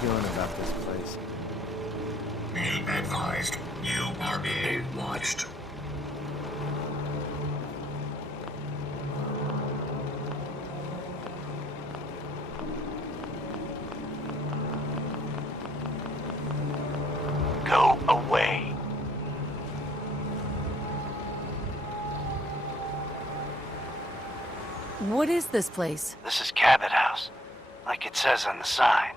feeling about this place? Be advised, you are being watched. Go away. What is this place? This is Cabot House, like it says on the sign.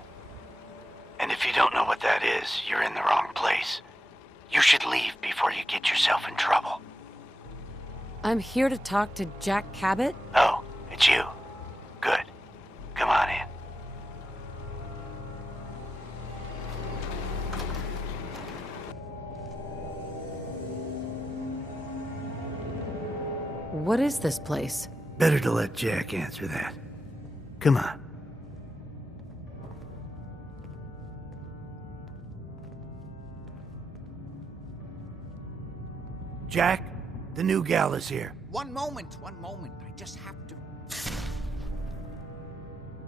And if you don't know what that is, you're in the wrong place. You should leave before you get yourself in trouble. I'm here to talk to Jack Cabot? Oh, it's you. Good. Come on in. What is this place? Better to let Jack answer that. Come on. Jack, the new gal is here. One moment. I just have to...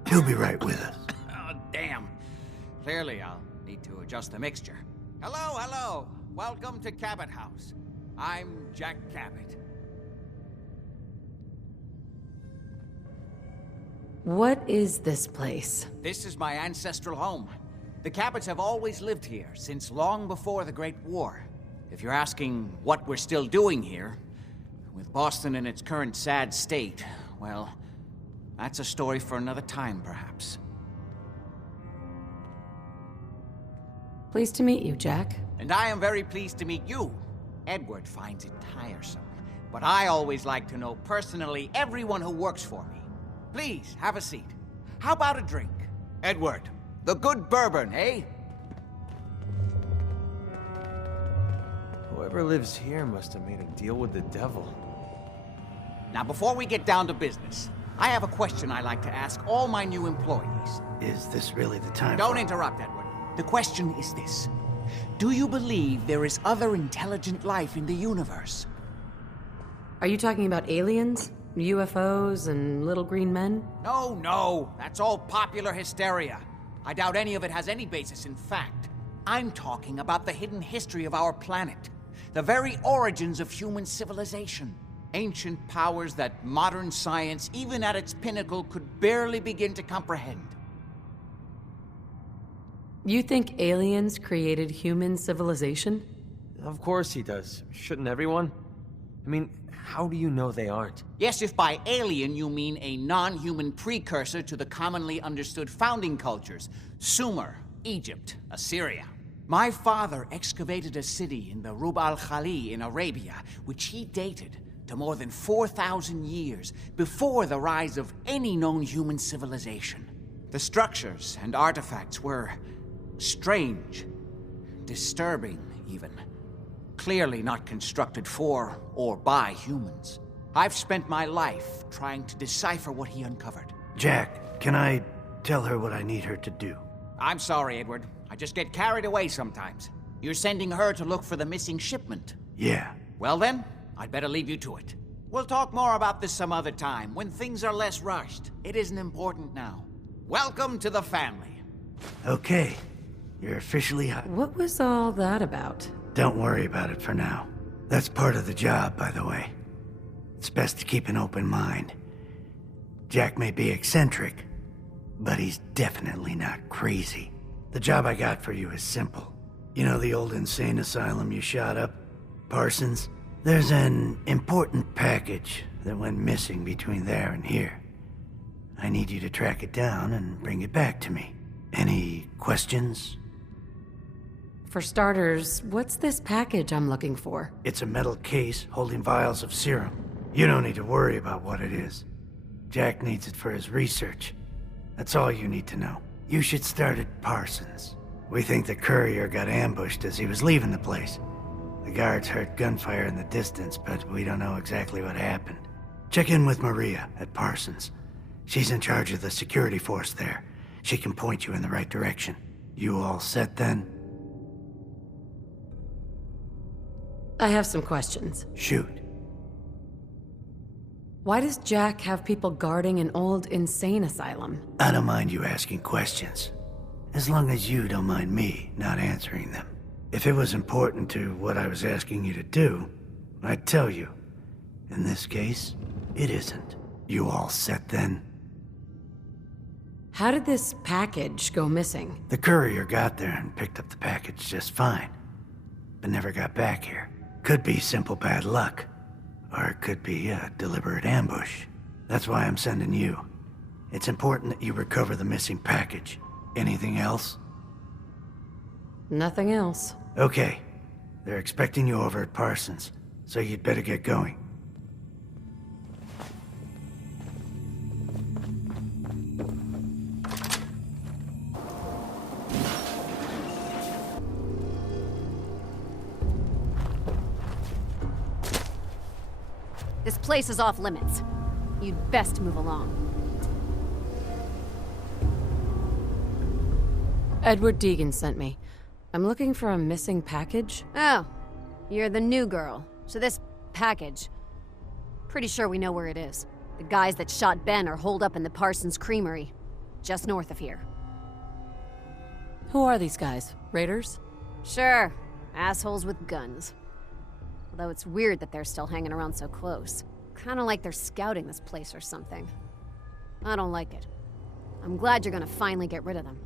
He'll be right with us. Oh, damn. Clearly, I'll need to adjust the mixture. Hello. Welcome to Cabot House. I'm Jack Cabot. What is this place? This is my ancestral home. The Cabots have always lived here, since long before the Great War. If you're asking what we're still doing here, with Boston in its current sad state, well, that's a story for another time, perhaps. Pleased to meet you, Jack. And I am very pleased to meet you. Edward finds it tiresome, but I always like to know personally everyone who works for me. Please, have a seat. How about a drink? Edward, the good bourbon, eh? Whoever lives here must have made a deal with the devil. Now, before we get down to business, I have a question I like to ask all my new employees. Is this really the time? Don't interrupt, Edward. The question is this. Do you believe there is other intelligent life in the universe? Are you talking about aliens? UFOs and little green men? No. That's all popular hysteria. I doubt any of it has any basis in fact. I'm talking about the hidden history of our planet. The very origins of human civilization. Ancient powers that modern science, even at its pinnacle, could barely begin to comprehend. You think aliens created human civilization? Of course he does. Shouldn't everyone? I mean, how do you know they aren't? Yes, if by alien you mean a non-human precursor to the commonly understood founding cultures. Sumer, Egypt, Assyria. My father excavated a city in the Rub al-Khali in Arabia, which he dated to more than 4,000 years before the rise of any known human civilization. The structures and artifacts were strange, disturbing even. Clearly not constructed for or by humans. I've spent my life trying to decipher what he uncovered. Jack, can I tell her what I need her to do? I'm sorry, Edward. I just get carried away sometimes. You're sending her to look for the missing shipment. Yeah. Well then, I'd better leave you to it. We'll talk more about this some other time, when things are less rushed. It isn't important now. Welcome to the family. Okay. You're officially hired. What was all that about? Don't worry about it for now. That's part of the job, by the way. It's best to keep an open mind. Jack may be eccentric, but he's definitely not crazy. The job I got for you is simple. You know the old insane asylum you shot up? Parsons? There's an important package that went missing between there and here. I need you to track it down and bring it back to me. Any questions? For starters, what's this package I'm looking for? It's a metal case holding vials of serum. You don't need to worry about what it is. Jack needs it for his research. That's all you need to know. You should start at Parsons. We think the courier got ambushed as he was leaving the place. The guards heard gunfire in the distance, but we don't know exactly what happened. Check in with Maria at Parsons. She's in charge of the security force there. She can point you in the right direction. You all set then? I have some questions. Shoot. Why does Jack have people guarding an old insane asylum? I don't mind you asking questions. As long as you don't mind me not answering them. If it was important to what I was asking you to do, I'd tell you. In this case, it isn't. You all set then? How did this package go missing? The courier got there and picked up the package just fine, but never got back here. Could be simple bad luck, or it could be a deliberate ambush. That's why I'm sending you. It's important that you recover the missing package. Anything else? Nothing else. Okay. They're expecting you over at Parsons, so you'd better get going. This place is off limits. You'd best move along. Edward Deegan sent me. I'm looking for a missing package. Oh, you're the new girl. So this package... Pretty sure we know where it is. The guys that shot Ben are holed up in the Parsons Creamery, just north of here. Who are these guys? Raiders? Sure, assholes with guns. Although it's weird that they're still hanging around so close. Kinda like they're scouting this place or something. I don't like it. I'm glad you're gonna finally get rid of them.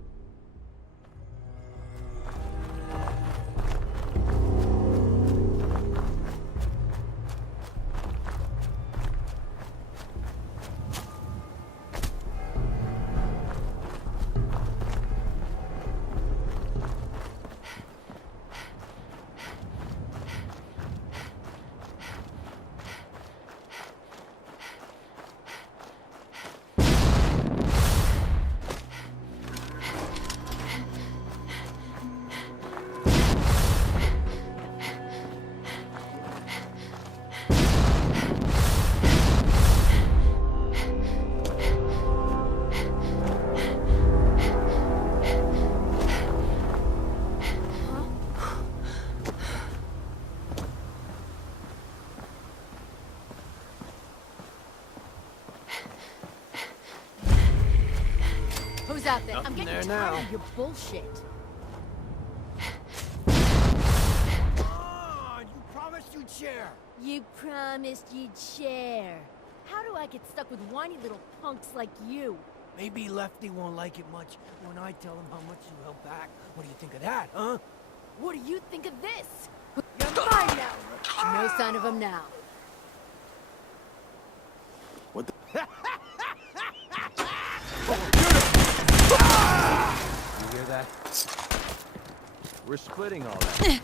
Who's out there? I'm getting tired of your bullshit. You promised you'd share. You promised you'd share. How do I get stuck with whiny little punks like you? Maybe Lefty won't like it much when I tell him how much you held back. What do you think of that, huh? What do you think of this? You're mine now. No sign of him now. What the? You hear that? We're splitting all that.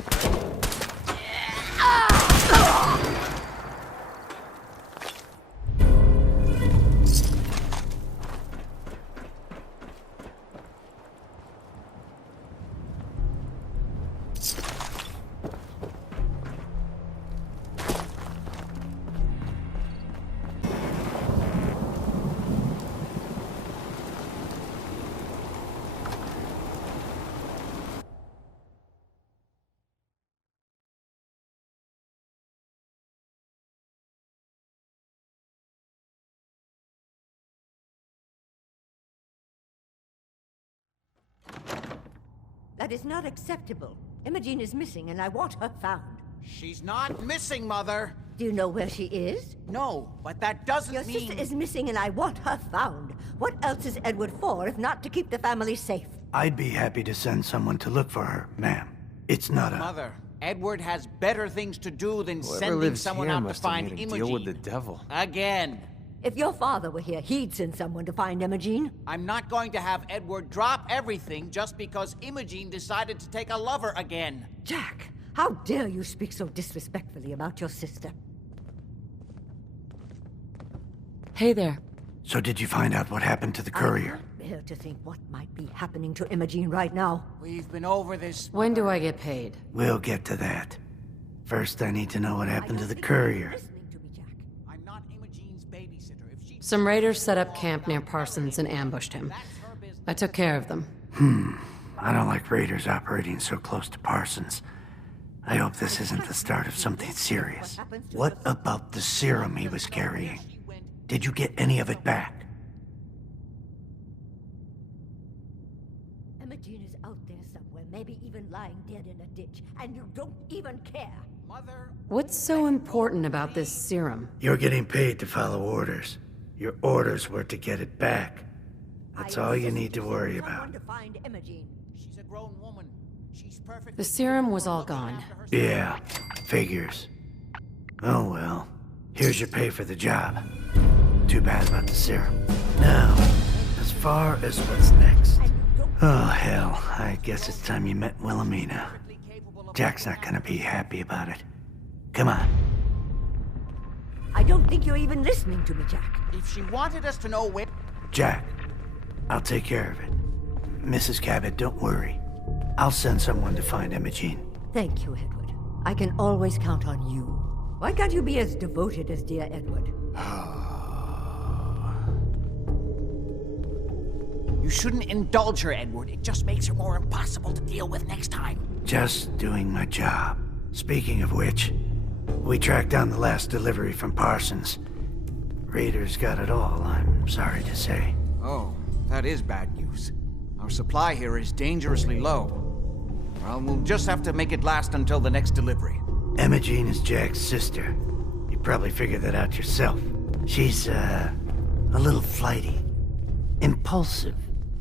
That is not acceptable. Imogene is missing, and I want her found. She's not missing, Mother. Do you know where she is? No, but that doesn't Your mean... sister is missing, and I want her found. What else is Edward for, if not to keep the family safe? I'd be happy to send someone to look for her, ma'am. It's not a... Mother, Edward has better things to do than Whoever sending lives someone here out to must have find made a Imogene. deal with the devil. Again. If your father were here, he'd send someone to find Imogene. I'm not going to have Edward drop everything just because Imogene decided to take a lover again. Jack, how dare you speak so disrespectfully about your sister? Hey there. So did you find out what happened to the courier? I can't bear to think what might be happening to Imogene right now. We've been over this... When do I get paid? We'll get to that. First, I need to know what happened to the courier. Listening to me, Jack. I'm not Imogene's babysitter. If she... Some raiders set up camp near Parsons and ambushed him. I took care of them. I don't like raiders operating so close to Parsons. I hope this isn't the start of something serious. What about the serum he was carrying? Did you get any of it back? Imogene Maybe even lying dead in a ditch, and you don't even care. Mother, What's so important about this serum? You're getting paid to follow orders. Your orders were to get it back. That's all you need to worry about. To find Imogene. she's a grown woman. She's perfect. The serum was all gone. Yeah, figures. Oh well. Here's your pay for the job. Too bad about the serum. Now, as far as what's next. Oh hell, I guess it's time you met Wilhelmina. Jack's not gonna be happy about it. Come on. I don't think you're even listening to me, Jack. If she wanted us to know where... Jack, I'll take care of it. Mrs. Cabot, don't worry. I'll send someone to find Imogene. Thank you, Edward. I can always count on you. Why can't you be as devoted as dear Edward? You shouldn't indulge her, Edward. It just makes her more impossible to deal with next time. Just doing my job. Speaking of which, we tracked down the last delivery from Parsons. Raiders got it all, I'm sorry to say. Oh, that is bad news. Our supply here is dangerously low. Well, we'll just have to make it last until the next delivery. Imogene is Jack's sister. You probably figured that out yourself. She's, a little flighty. Impulsive.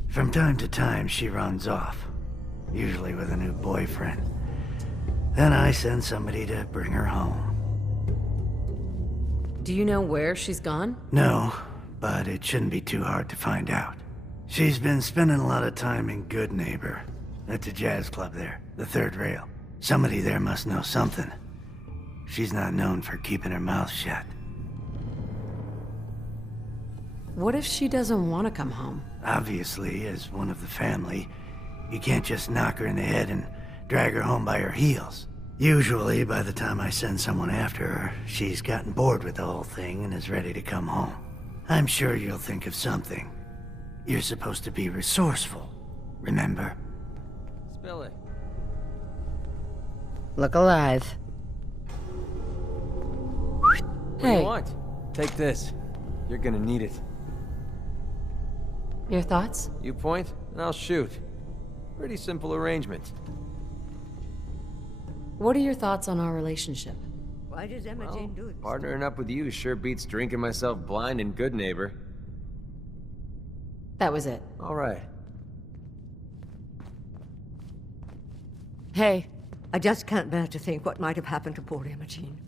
From time to time, she runs off. Usually with a new boyfriend. Then I send somebody to bring her home. Do you know where she's gone? No, but it shouldn't be too hard to find out. She's been spending a lot of time in Good Neighbor. At the jazz club there, the third rail. Somebody there must know something. She's not known for keeping her mouth shut. What if she doesn't want to come home? Obviously, as one of the family, you can't just knock her in the head and drag her home by her heels. Usually, by the time I send someone after her, she's gotten bored with the whole thing and is ready to come home. I'm sure you'll think of something. You're supposed to be resourceful, remember? Spill it. Look alive. What do Hey, you want? Take this. You're gonna need it. your thoughts? You point, and I'll shoot. Pretty simple arrangement. What are your thoughts on our relationship? Why does Imogene do this? Partnering up with you sure beats drinking myself blind in Good Neighbor. That was it. All right. Hey, I just can't bear to think what might have happened to poor Imogene.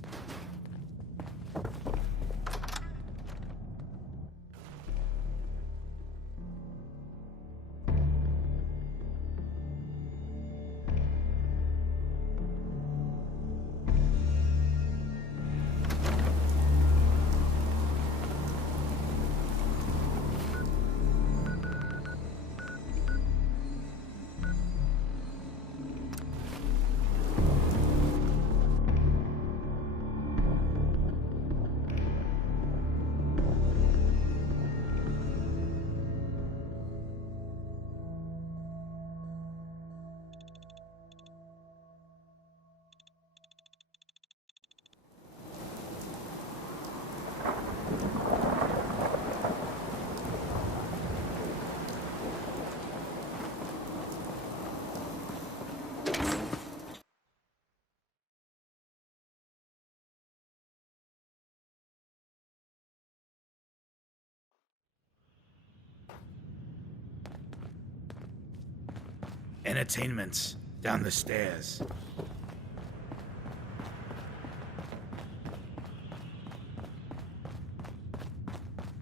Entertainment's down the stairs.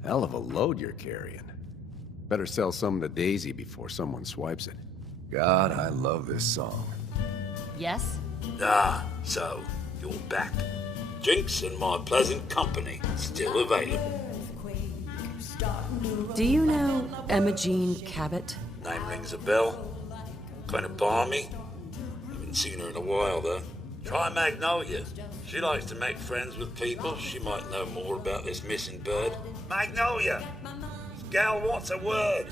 Hell of a load you're carrying. Better sell some to Daisy before someone swipes it. God, I love this song. Yes? Ah, so you're back. Drinks and my pleasant company still available. do you know Imogene Cabot? Name rings a bell. Kind of balmy. Haven't seen her in a while though. Try Magnolia. She likes to make friends with people. She might know more about this missing bird. Magnolia! Gal wants a word.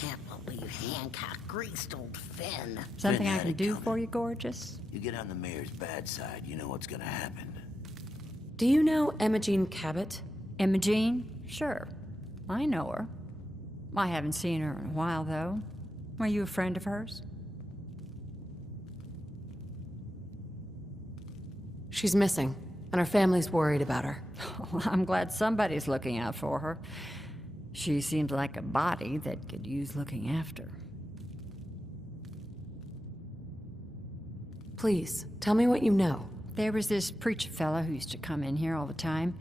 Can't believe Hancock greased old Finn. Something I can do for you, gorgeous? You get on the mayor's bad side, you know what's gonna happen. Do you know Imogene Cabot? Imogene? Sure. I know her. I haven't seen her in a while, though. Are you a friend of hers? She's missing, and her family's worried about her. Well, I'm glad somebody's looking out for her. She seems like a body that could use looking after. Please, tell me what you know. There was this preacher fella who used to come in here all the time.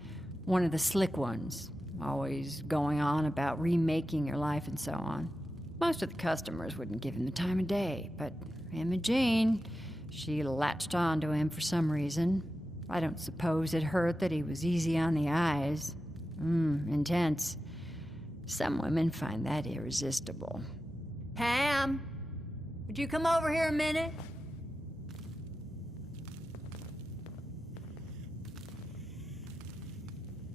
One of the slick ones. Always going on about remaking your life and so on. Most of the customers wouldn't give him the time of day, but Imogene, she latched on to him for some reason. I don't suppose it hurt that he was easy on the eyes. Intense. Some women find that irresistible. Pam, would you come over here a minute?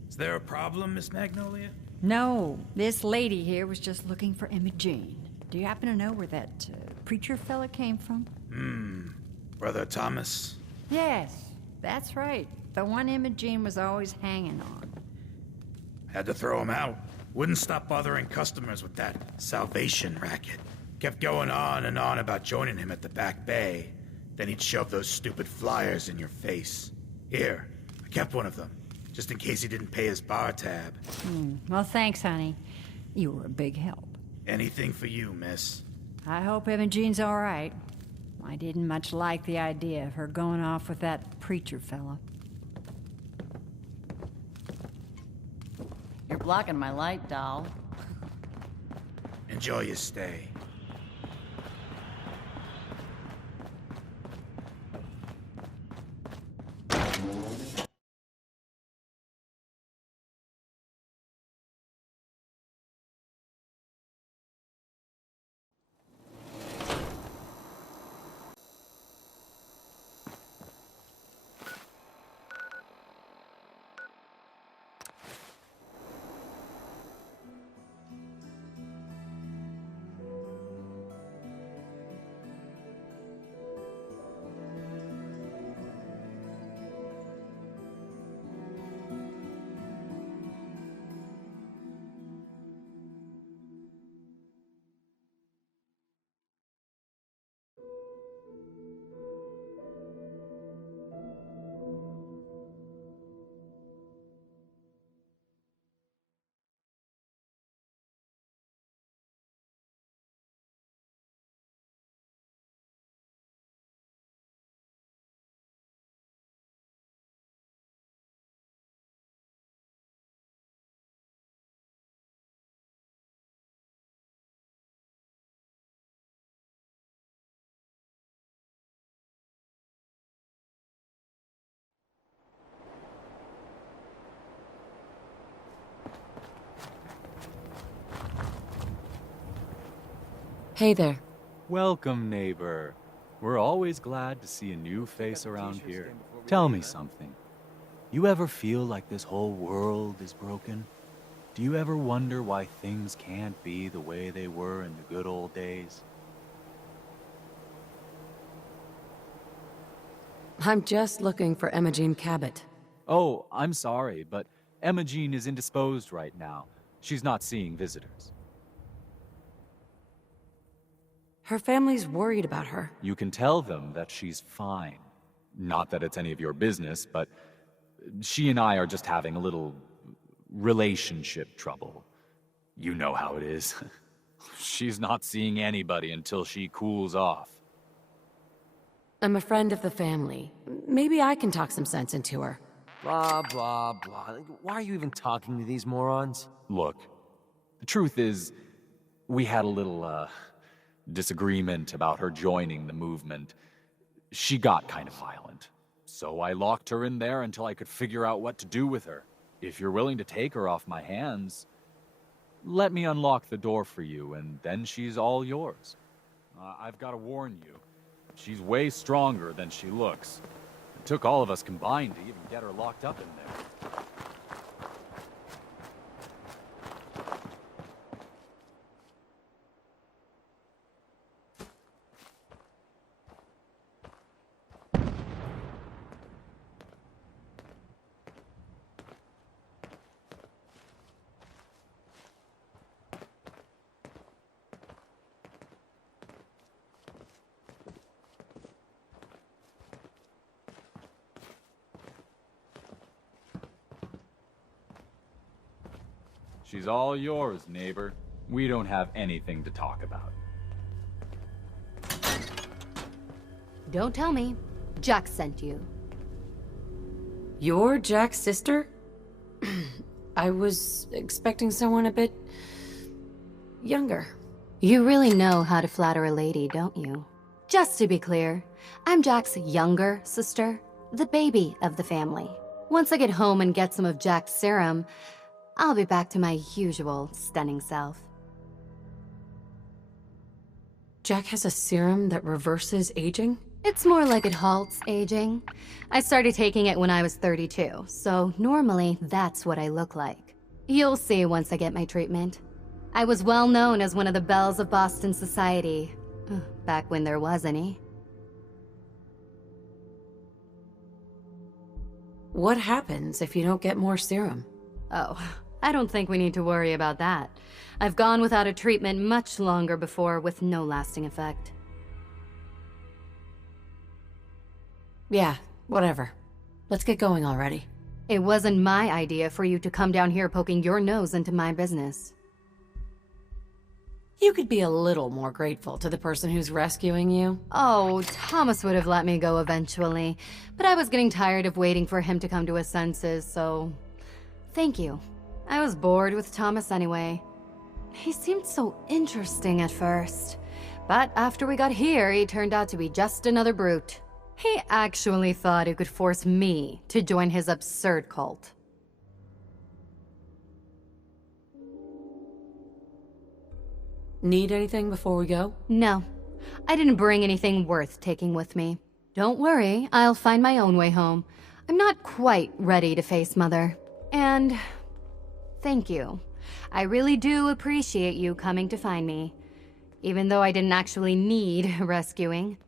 Is there a problem, Miss Magnolia? No, this lady here was just looking for Imogene. Do you happen to know where that preacher fella came from? Brother Thomas? Yes, that's right. The one Imogene was always hanging on. Had to throw him out. Wouldn't stop bothering customers with that salvation racket. Kept going on and on about joining him at the back bay. Then he'd shove those stupid flyers in your face. Here, I kept one of them, just in case he didn't pay his bar tab. Well, thanks, honey. You were a big help. Anything for you, miss. I hope Imogene's all right. I didn't much like the idea of her going off with that preacher fella. You're blocking my light, doll. Enjoy your stay. Hey there. Welcome, neighbor. We're always glad to see a new face around here. Tell me something. You ever feel like this whole world is broken? Do you ever wonder why things can't be the way they were in the good old days? I'm just looking for Imogene Cabot. Oh, I'm sorry, but Imogene is indisposed right now. She's not seeing visitors. Her family's worried about her. You can tell them that she's fine. Not that it's any of your business, but she and I are just having a little relationship trouble. You know how it is. She's not seeing anybody until she cools off. I'm a friend of the family. Maybe I can talk some sense into her. Blah, blah, blah. Why are you even talking to these morons? Look, the truth is, we had a little, disagreement about her joining the movement. She got kind of violent. So I locked her in there until I could figure out what to do with her. If you're willing to take her off my hands, let me unlock the door for you, and then she's all yours. I've got to warn you, she's way stronger than she looks. It took all of us combined to even get her locked up in there. She's all yours, neighbor. We don't have anything to talk about. Don't tell me. Jack sent you. You're Jack's sister? I was expecting someone a bit... younger. You really know how to flatter a lady, don't you? Just to be clear, I'm Jack's younger sister, the baby of the family. Once I get home and get some of Jack's serum, I'll be back to my usual stunning self. Jack has a serum that reverses aging? It's more like it halts aging. I started taking it when I was 32, so normally that's what I look like. You'll see once I get my treatment. I was well known as one of the belles of Boston society, back when there was any. What happens if you don't get more serum? Oh, I don't think we need to worry about that. I've gone without a treatment much longer before with no lasting effect. Yeah, whatever. Let's get going already. It wasn't my idea for you to come down here poking your nose into my business. You could be a little more grateful to the person who's rescuing you. Oh, Thomas would have let me go eventually, but I was getting tired of waiting for him to come to his senses, so... Thank you. I was bored with Thomas anyway. He seemed so interesting at first, but after we got here, he turned out to be just another brute. He actually thought he could force me to join his absurd cult. Need anything before we go? No. I didn't bring anything worth taking with me. Don't worry, I'll find my own way home. I'm not quite ready to face Mother. And... thank you. I really do appreciate you coming to find me. Even though I didn't actually need rescuing.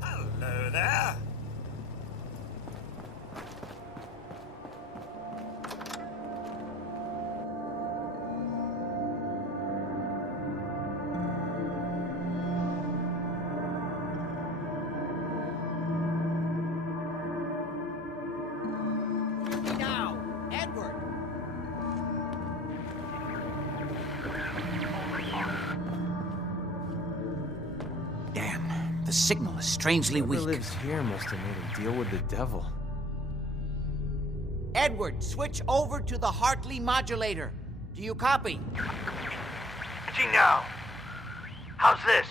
Hello there. Now, Edward! Damn, the signal is strangely weak. Whoever lives here must have made a deal with the devil. Edward, switch over to the Hartley modulator. Do you copy? Gee, now. How's this?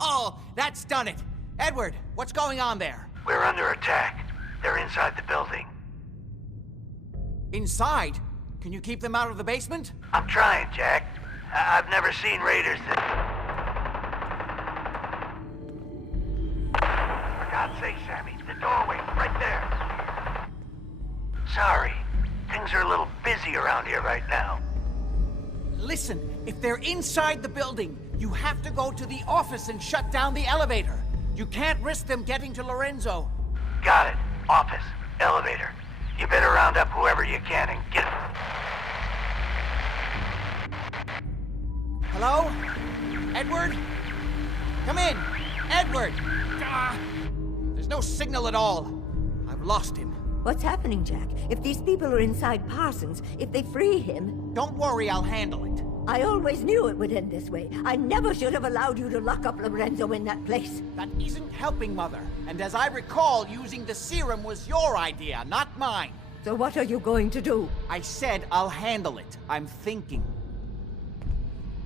Oh, that's done it. Edward, what's going on there? We're under attack. They're inside the building. Inside? Can you keep them out of the basement? I'm trying, Jack. I've never seen raiders that... For God's sake, Sammy, the doorway, right there. Sorry. Things are a little busy around here right now. Listen, if they're inside the building, you have to go to the office and shut down the elevator. You can't risk them getting to Lorenzo. Got it. Office. Elevator. You better round up whoever you can and get... Hello? Edward? Come in! Edward! Ah, there's no signal at all. I've lost him. What's happening, Jack? If these people are inside Parsons, if they free him... Don't worry, I'll handle it. I always knew it would end this way. I never should have allowed you to lock up Lorenzo in that place. That isn't helping, Mother. And as I recall, using the serum was your idea, not mine. So what are you going to do? I said I'll handle it. I'm thinking.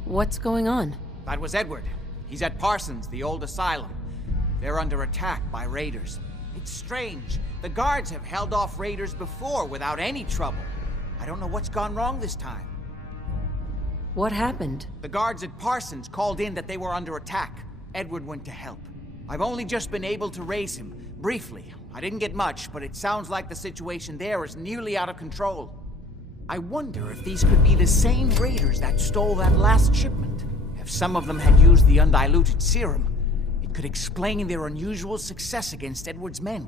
What's going on? That was Edward. He's at Parsons, the old asylum. They're under attack by raiders. It's strange. The guards have held off raiders before without any trouble. I don't know what's gone wrong this time. What happened? The guards at Parsons called in that they were under attack. Edward went to help. I've only just been able to raise him, briefly. I didn't get much, but it sounds like the situation there is nearly out of control. I wonder if these could be the same raiders that stole that last shipment. If some of them had used the undiluted serum, it could explain their unusual success against Edward's men.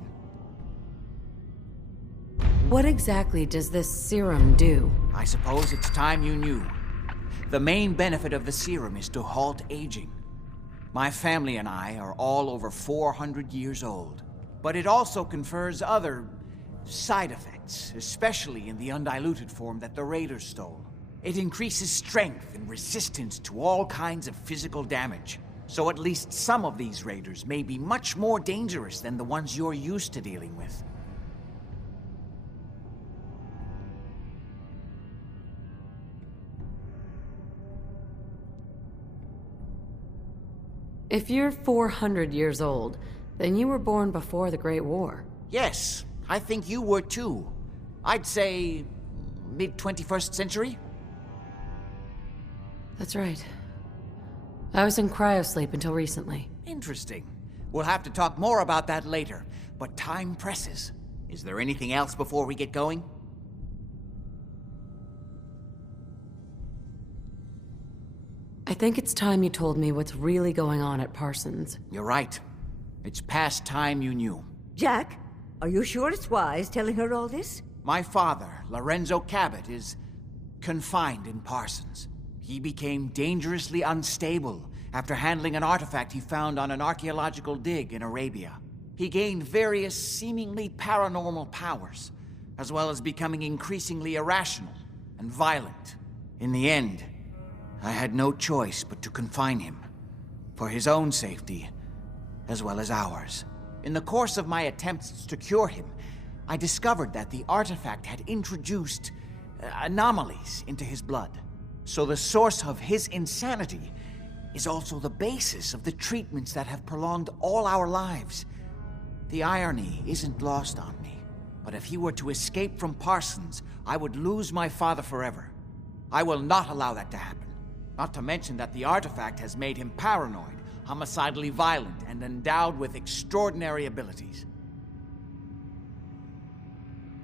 What exactly does this serum do? I suppose it's time you knew. The main benefit of the serum is to halt aging. My family and I are all over 400 years old. But it also confers other side effects, especially in the undiluted form that the raiders stole. It increases strength and resistance to all kinds of physical damage. So at least some of these raiders may be much more dangerous than the ones you're used to dealing with. If you're 400 years old, then you were born before the Great War. Yes, I think you were too. I'd say mid-21st century? That's right. I was in cryosleep until recently. Interesting. We'll have to talk more about that later, but time presses. Is there anything else before we get going? I think it's time you told me what's really going on at Parsons. You're right. It's past time you knew. Jack, are you sure it's wise telling her all this? My father, Lorenzo Cabot, is confined in Parsons. He became dangerously unstable after handling an artifact he found on an archaeological dig in Arabia. He gained various seemingly paranormal powers, as well as becoming increasingly irrational and violent. In the end, I had no choice but to confine him, for his own safety, as well as ours. In the course of my attempts to cure him, I discovered that the artifact had introduced anomalies into his blood. So the source of his insanity is also the basis of the treatments that have prolonged all our lives. The irony isn't lost on me, but if he were to escape from Parsons, I would lose my father forever. I will not allow that to happen. Not to mention that the artifact has made him paranoid, homicidally violent, and endowed with extraordinary abilities.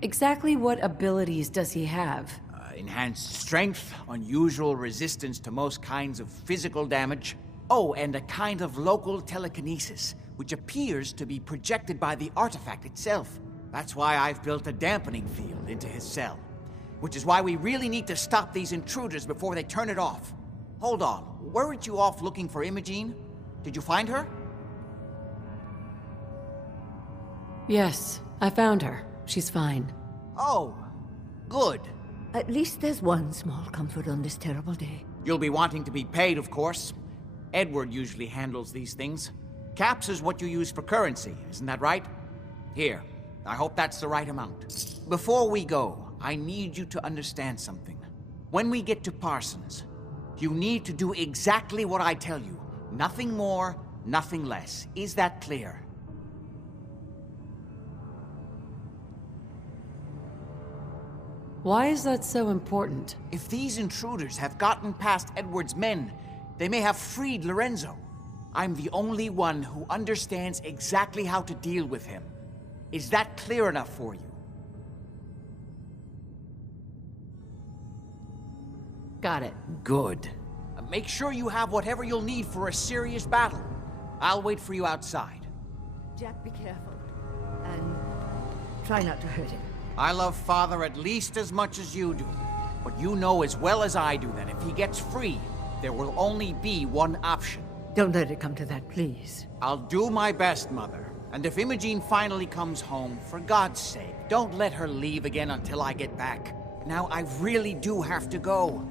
Exactly what abilities does he have? Enhanced strength, unusual resistance to most kinds of physical damage. Oh, and a kind of local telekinesis, which appears to be projected by the artifact itself. That's why I've built a dampening field into his cell. Which is why we really need to stop these intruders before they turn it off. Hold on, weren't you off looking for Imogene? Did you find her? Yes, I found her. She's fine. Oh, good. At least there's one small comfort on this terrible day. You'll be wanting to be paid, of course. Edward usually handles these things. Caps is what you use for currency, isn't that right? Here, I hope that's the right amount. Before we go, I need you to understand something. When we get to Parsons, you need to do exactly what I tell you. Nothing more, nothing less. Is that clear? Why is that so important? If these intruders have gotten past Edward's men, they may have freed Lorenzo. I'm the only one who understands exactly how to deal with him. Is that clear enough for you? Got it. Good. Make sure you have whatever you'll need for a serious battle. I'll wait for you outside. Jack, be careful. And try not to hurt him. I love Father at least as much as you do. But you know as well as I do that if he gets free, there will only be one option. Don't let it come to that, please. I'll do my best, Mother. And if Imogene finally comes home, for God's sake, don't let her leave again until I get back. Now, I really do have to go.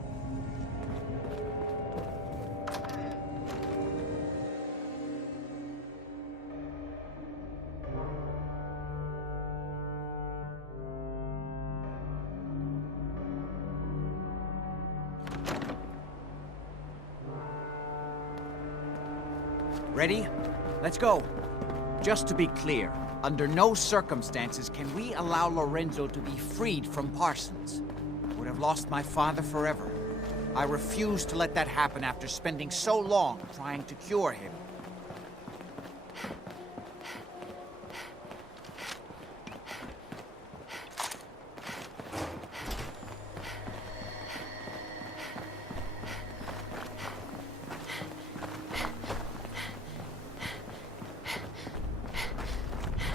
Ready? Let's go. Just to be clear, under no circumstances can we allow Lorenzo to be freed from Parsons. have lost my father forever. I refuse to let that happen after spending so long trying to cure him.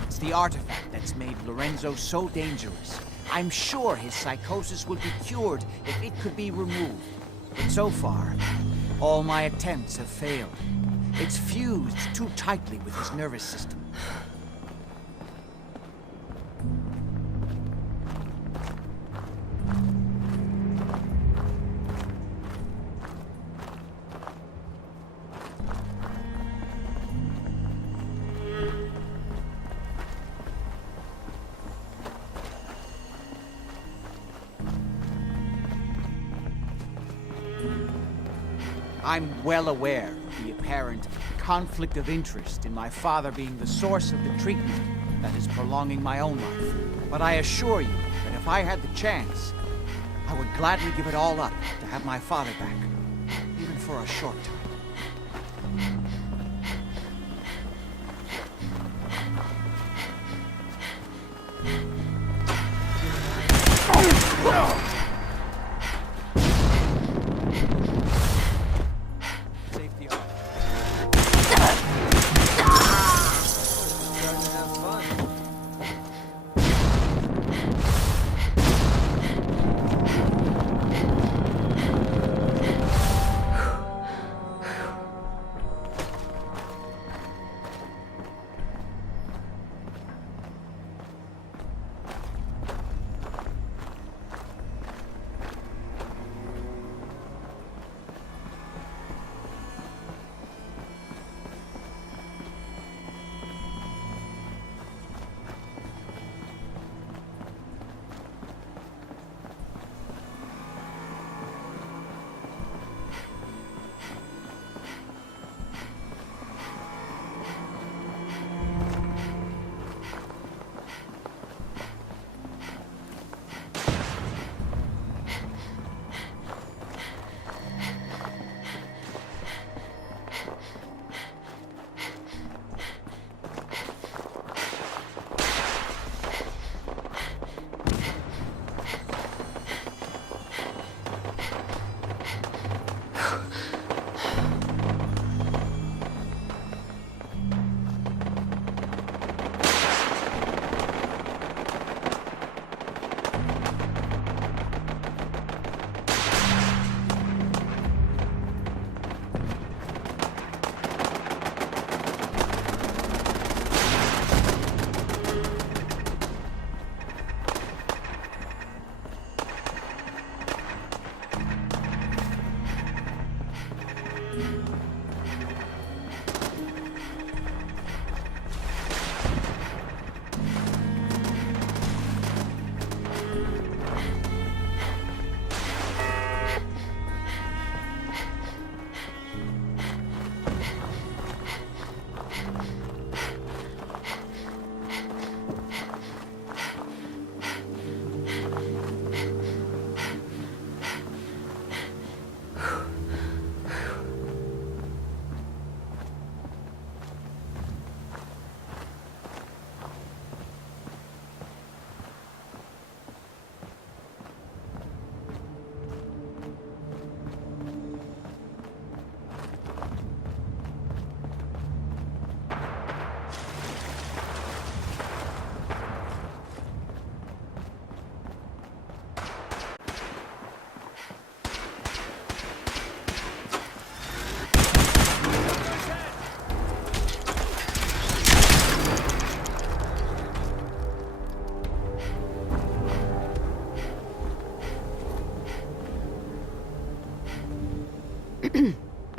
It's the artifact that's made Lorenzo so dangerous. I'm sure his psychosis would be cured if it could be removed. But so far, all my attempts have failed. It's fused too tightly with his nervous system. I'm well aware of the apparent conflict of interest in my father being the source of the treatment that is prolonging my own life. But I assure you that if I had the chance, I would gladly give it all up to have my father back, even for a short time.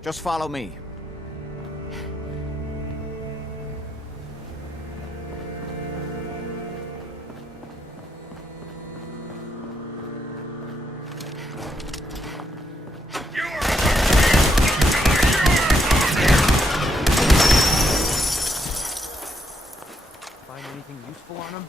Just follow me. Find anything useful on him?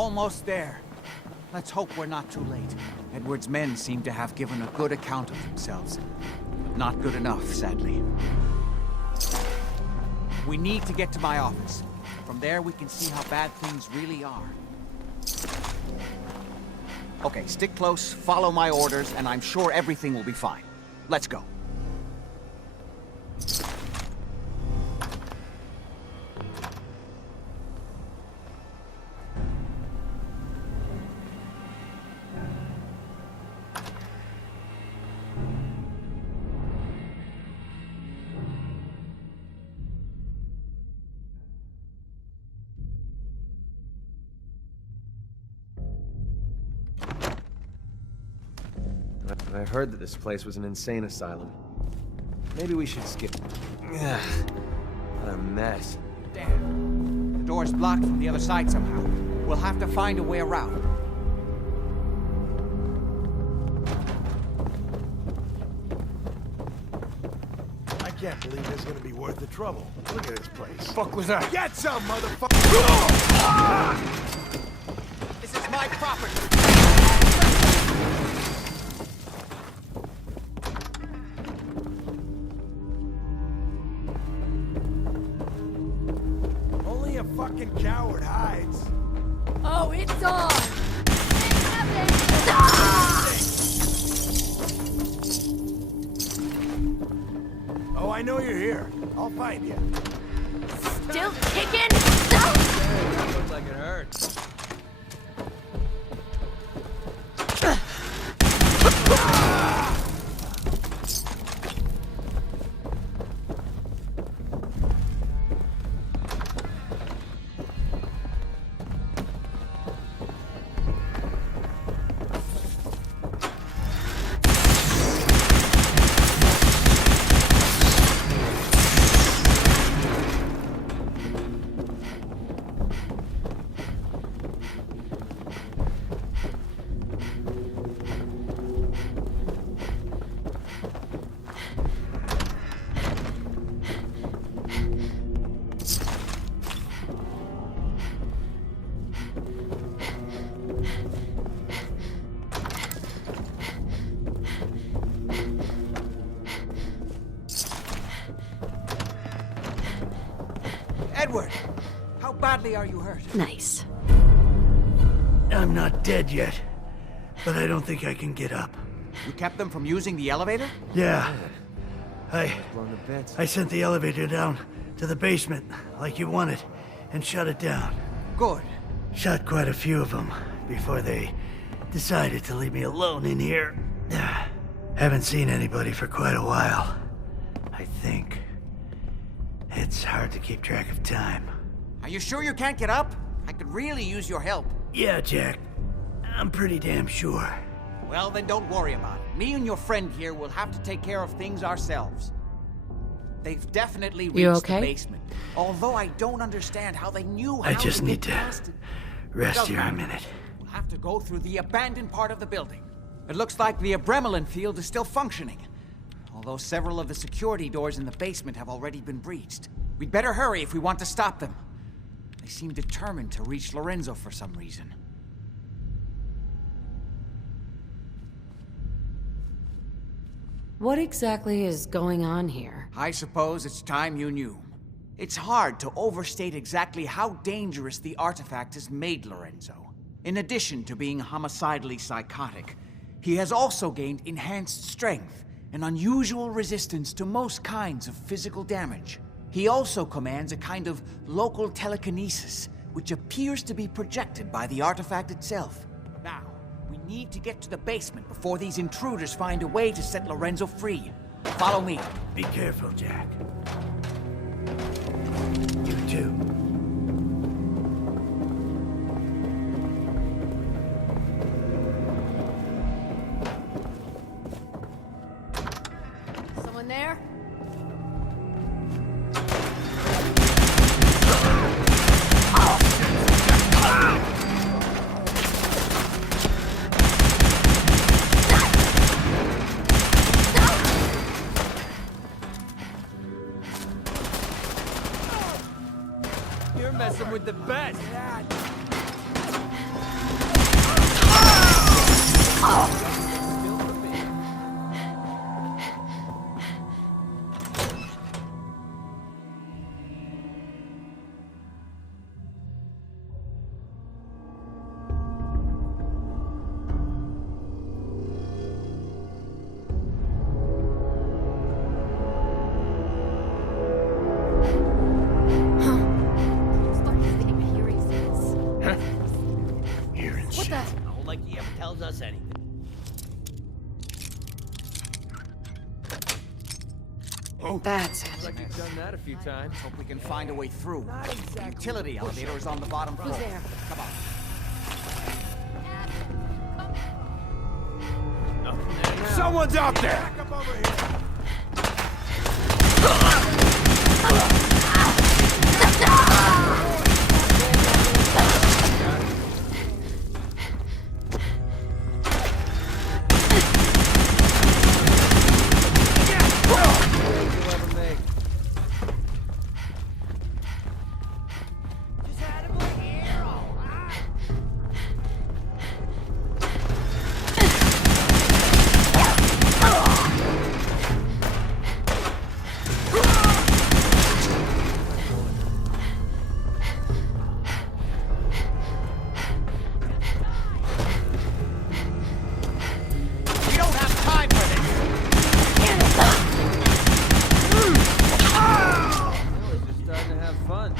Almost there. Let's hope we're not too late. Edward's men seem to have given a good account of themselves. But not good enough, sadly. We need to get to my office. From there, we can see how bad things really are. Okay, stick close, follow my orders, and I'm sure everything will be fine. Let's go. I heard that this place was an insane asylum. Maybe we should skip. Ugh, what a mess. Damn. The door's blocked from the other side somehow. We'll have to find a way around. I can't believe it's gonna be worth the trouble. Look at this place. Fuck was that? Get some, motherfucker! This is my property! Only a fucking coward hides. Oh, it's on! Oh, I know you're here. I'll find you. Still kicking? That looks like it hurts. Edward! How badly are you hurt? Nice. I'm not dead yet, but I don't think I can get up. You kept them from using the elevator? Yeah. Blown to bits. I sent the elevator down to the basement, like you wanted, and shut it down. Good. Shot quite a few of them before they decided to leave me alone in here. Haven't seen anybody for quite a while, I think. It's hard to keep track of time. Are you sure you can't get up? I could really use your help. Yeah, Jack. I'm pretty damn sure. Well, then don't worry about it. Me and your friend here will have to take care of things ourselves. They've definitely reached the basement. Although I don't understand how they knew how I just need to past it. rest here a minute. We'll have to go through the abandoned part of the building. It looks like the Adrenaline field is still functioning. Although several of the security doors in the basement have already been breached. We'd better hurry if we want to stop them. They seem determined to reach Lorenzo for some reason. What exactly is going on here? I suppose it's time you knew. It's hard to overstate exactly how dangerous the artifact has made Lorenzo. In addition to being homicidally psychotic, he has also gained enhanced strength and unusual resistance to most kinds of physical damage. He also commands a kind of local telekinesis, which appears to be projected by the artifact itself. Now, we need to get to the basement before these intruders find a way to set Lorenzo free. Follow me. Be careful, Jack. You too. Someone there? You're messing with the best. us anything. That's Looks like you've done that a few times. Hope we can find a way through. The utility elevator is on the bottom floor. there? Come on. Someone's out there! Back up over here. Just had a good year, all right. We don't have time for this. We're just starting to have fun.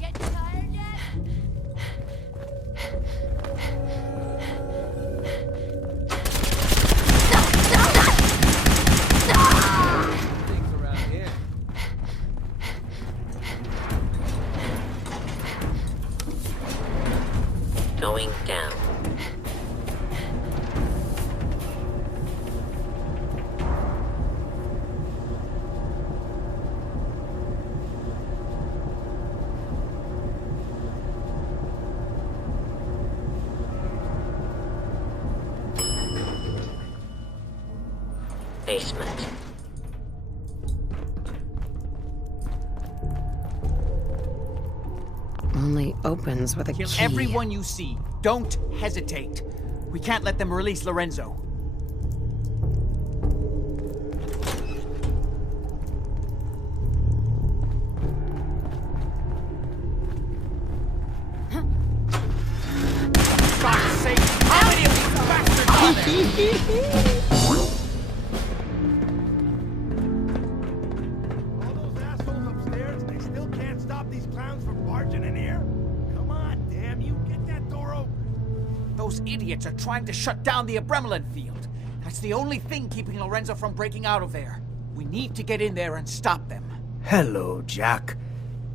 Getting tired yet? Things around here. Going down. Basement. only opens with a Kill key. everyone you see. Don't hesitate. We can't let them release Lorenzo. God's sake, how many of these bastards are there? All those assholes upstairs, they still can't stop these clowns from barging in here? Come on, damn you, get that door open. Those idiots are trying to shut down the Abremlin field. That's the only thing keeping Lorenzo from breaking out of there. We need to get in there and stop them. Hello, Jack.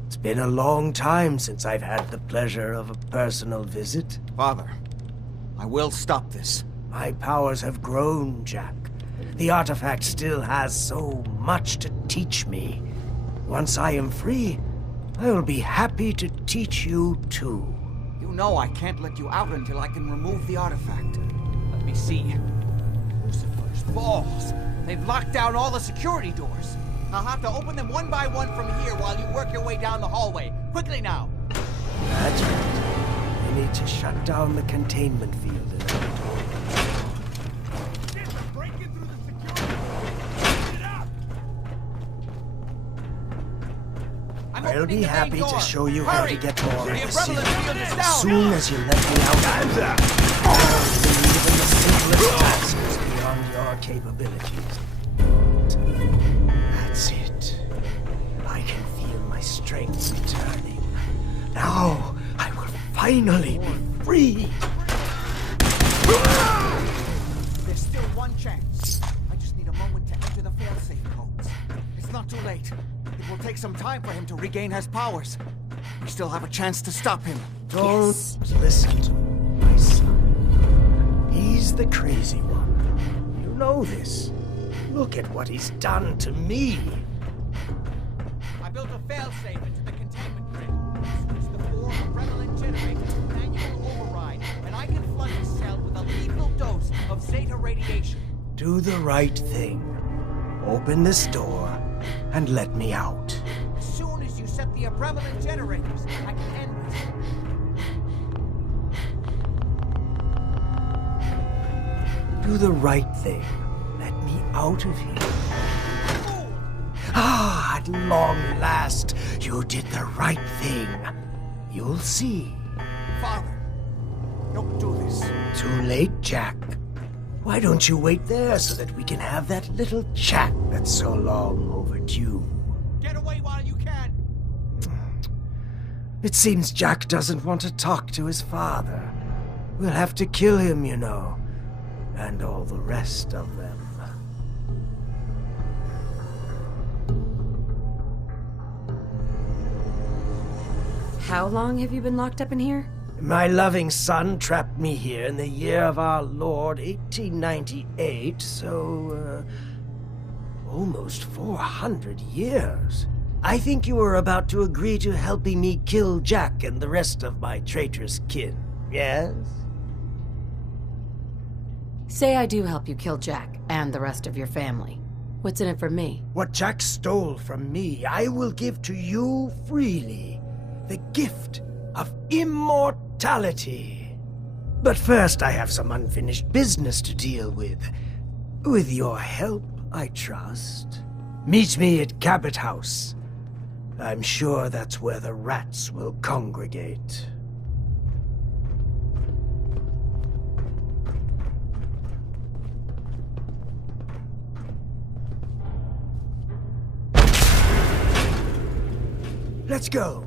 It's been a long time since I've had the pleasure of a personal visit. Father, I will stop this. My powers have grown, Jack. The artifact still has so much to teach me. Once I am free, I will be happy to teach you too. You know I can't let you out until I can remove the artifact. Let me see. Lucifer's balls. They've locked down all the security doors. I'll have to open them one by one from here while you work your way down the hallway. Quickly now. That's right. We need to shut down the containment field in the door. I'll be happy to show you how to get more of the secret. As soon as you let me out, I believe in the simplest tasks beyond your capabilities. That's it. I can feel my strength returning. Now, I will finally be free. There's still one chance. I just need a moment to enter the failsafe codes. It's not too late. It will take some time for him to regain his powers. We still have a chance to stop him. Don't listen to my son. He's the crazy one. You know this. Look at what he's done to me. I built a failsafe into the containment grid. Switch the 4 adrenaline generators to manual override, and I can flood the cell with a lethal dose of Zeta radiation. Do the right thing. Open this door and let me out. As soon as you set the Abremlin generators, I can end this. Do the right thing. Let me out of here. Ah, at long last, you did the right thing. You'll see. Father, don't do this. Too late, Jack. Why don't you wait there so that we can have that little chat that's so long overdue? It seems Jack doesn't want to talk to his father. We'll have to kill him, you know. And all the rest of them. How long have you been locked up in here? My loving son trapped me here in the year of our Lord, 1898, so, almost 400 years. I think you were about to agree to helping me kill Jack and the rest of my traitorous kin, yes? Say I do help you kill Jack and the rest of your family. What's in it for me? What Jack stole from me, I will give to you freely. The gift of immortality. But first, I have some unfinished business to deal with. With your help, I trust. Meet me at Cabot House. I'm sure that's where the rats will congregate. Let's go.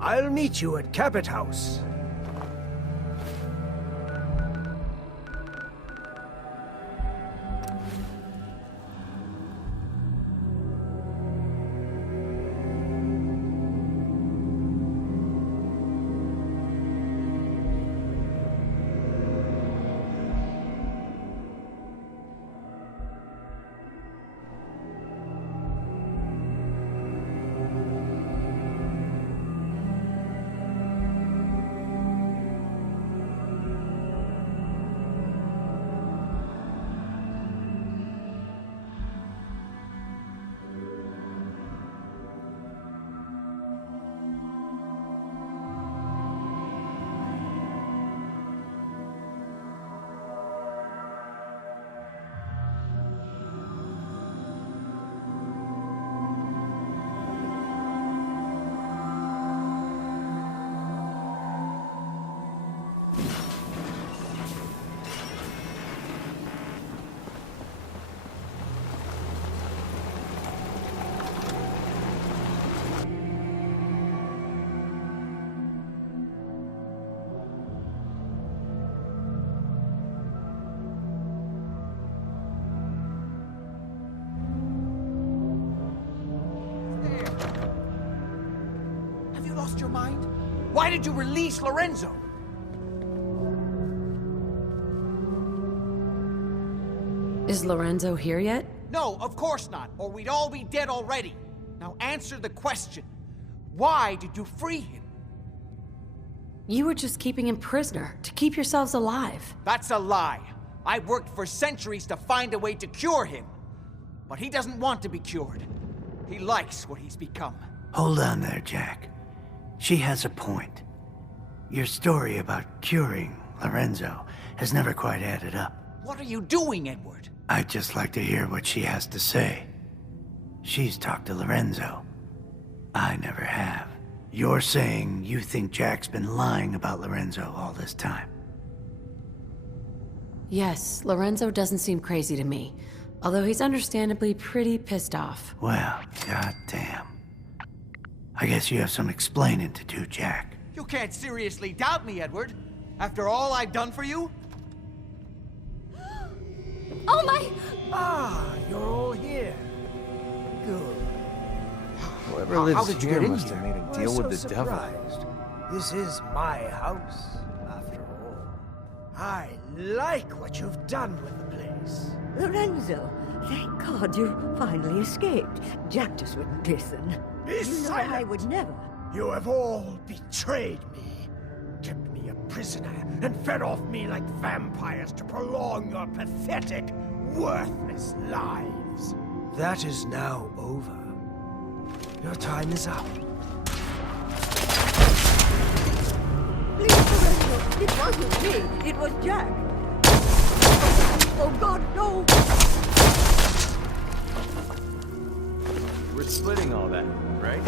I'll meet you at Cabot House. Lost your mind? Why did you release Lorenzo? Is Lorenzo here yet? No, of course not, or we'd all be dead already. Now answer the question. Why did you free him? You were just keeping him prisoner, to keep yourselves alive. That's a lie. I've worked for centuries to find a way to cure him. But he doesn't want to be cured. He likes what he's become. Hold on there, Jack. She has a point. Your story about curing Lorenzo has never quite added up. What are you doing, Edward? I'd just like to hear what she has to say. She's talked to Lorenzo. I never have. You're saying you think Jack's been lying about Lorenzo all this time? Yes, Lorenzo doesn't seem crazy to me. Although he's understandably pretty pissed off. Well, goddamn. I guess you have some explaining to do, Jack. You can't seriously doubt me, Edward. After all I've done for you? Oh my! Ah, you're all here. Good. Whoever How lives did you here get in must have here? made a Why deal so with the devil. surprised? This is my house, after all. I like what you've done with the place. Lorenzo, thank God you finally escaped. Jack just wouldn't listen. Be You know silent! I would never. You have all betrayed me, kept me a prisoner, and fed off me like vampires to prolong your pathetic, worthless lives. That is now over. Your time is up. Please, Lorenzo, it wasn't me. It was Jack. Oh God, no! We're splitting all that, right?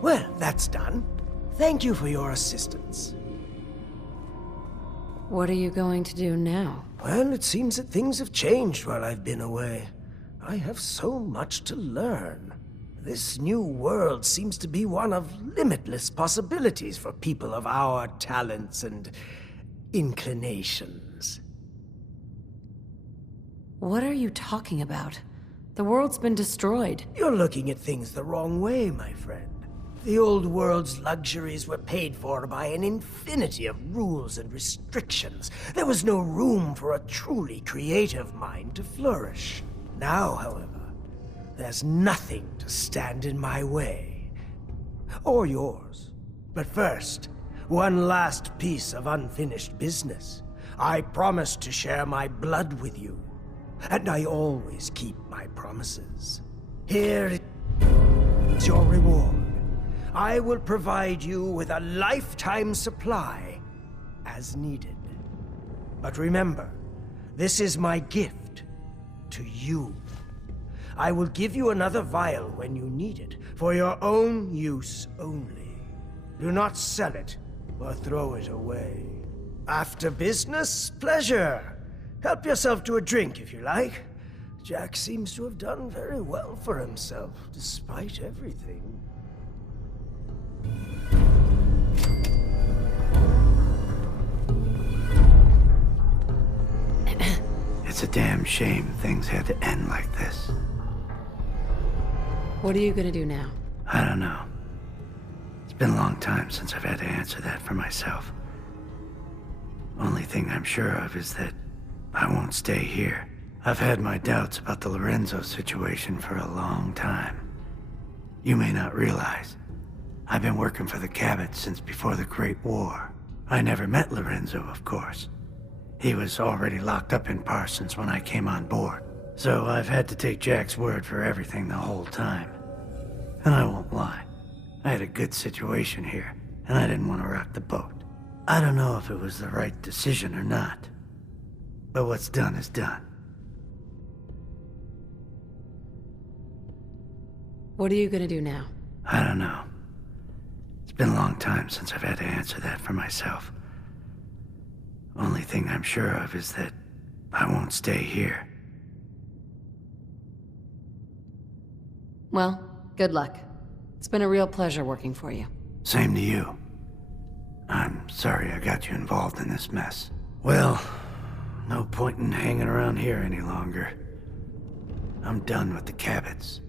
Well, that's done. Thank you for your assistance. What are you going to do now? Well, it seems that things have changed while I've been away. I have so much to learn. This new world seems to be one of limitless possibilities for people of our talents and inclinations. What are you talking about? The world's been destroyed. You're looking at things the wrong way, my friend. The old world's luxuries were paid for by an infinity of rules and restrictions. There was no room for a truly creative mind to flourish. Now, however, there's nothing to stand in my way. Or yours. But first, one last piece of unfinished business. I promised to share my blood with you, and I always keep my promises. Here is your reward. I will provide you with a lifetime supply, as needed. But remember, this is my gift to you. I will give you another vial when you need it, for your own use only. Do not sell it or throw it away. After business, pleasure. Help yourself to a drink if you like. Jack seems to have done very well for himself, despite everything. It's a damn shame things had to end like this. What are you gonna do now? I don't know. It's been a long time since I've had to answer that for myself. Only thing I'm sure of is that I won't stay here. I've had my doubts about the Lorenzo situation for a long time. You may not realize, I've been working for the Cabots since before the Great War. I never met Lorenzo, of course. He was already locked up in Parsons when I came on board. So I've had to take Jack's word for everything the whole time. And I won't lie, I had a good situation here, and I didn't want to rock the boat. I don't know if it was the right decision or not, but what's done is done. What are you gonna do now? I don't know. It's been a long time since I've had to answer that for myself. Only thing I'm sure of is that I won't stay here. Well, good luck. It's been a real pleasure working for you. Same to you. I'm sorry I got you involved in this mess. Well, no point in hanging around here any longer. I'm done with the Cabots.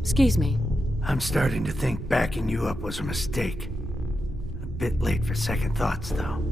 Excuse me. I'm starting to think backing you up was a mistake. A bit late for second thoughts, though.